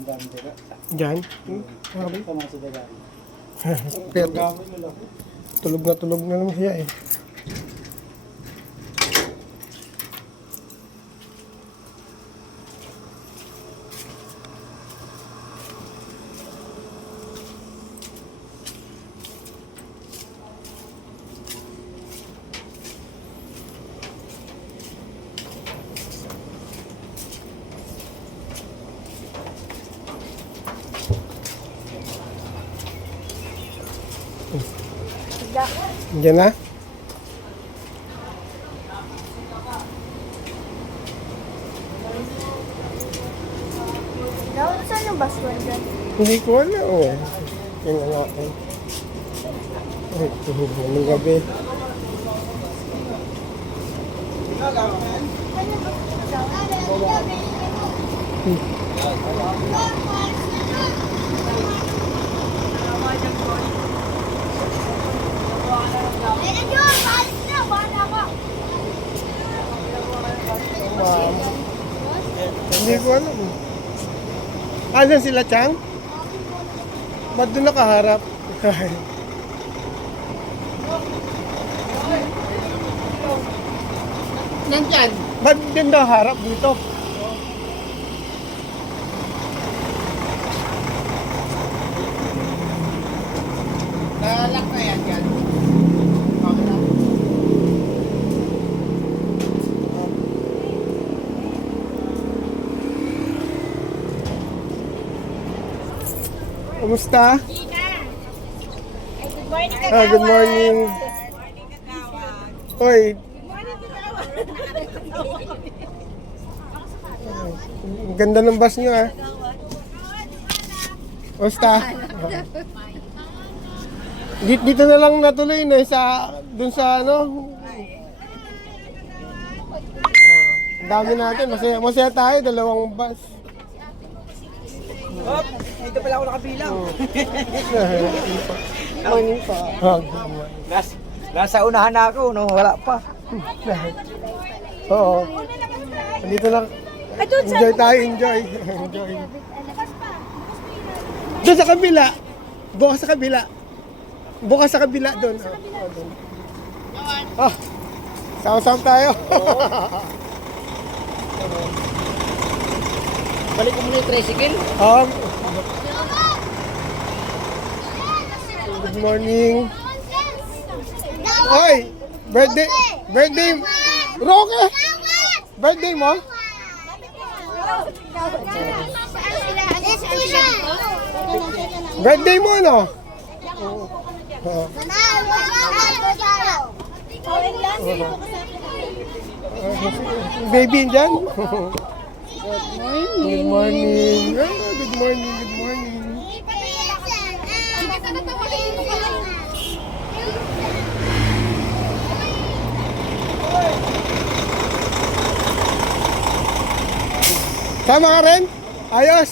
Ang dami daga. Diyan? Sabi ka mga sa daga. Pero Gamit mo lang. tulog na lang siya eh. Diyan na? Saan yung baswan dyan? Hindi ko alam eh. Tingnan natin. Ay, anong gabi? Hindi ko alam. Asan sila, Chang? Ba't doon nakaharap? Nandyan. Ba't din daw harap dito? Lalak na yan dyan. Okay lang. Kumusta? Gina! Ay, good morning, Ah, kagawad! good morning. Hoy, ang ganda ng bus nyo ah. Kumusta? Dito na lang natuloy na sa dun sa ano. Ang dami natin, masaya tayo, dalawang bus. Hop! Dito pala ako nakabilang. Morning pa. Nasa unahan na ako, no? Wala pa. Oo. Dito lang. Enjoy tayo, enjoy. Enjoy. Doon sa kabila. Bukas sa kabila. Bukas sa kabila doon. Ah, sama-sama tayo. Balik ko muna yung tricycle. Good morning. Hoy, birthday, Roque. Birthday mo? Birthday mo ano? Oo. Baby dyan? Good morning. Ah, good morning, good morning. Sama ka rin? Ayos!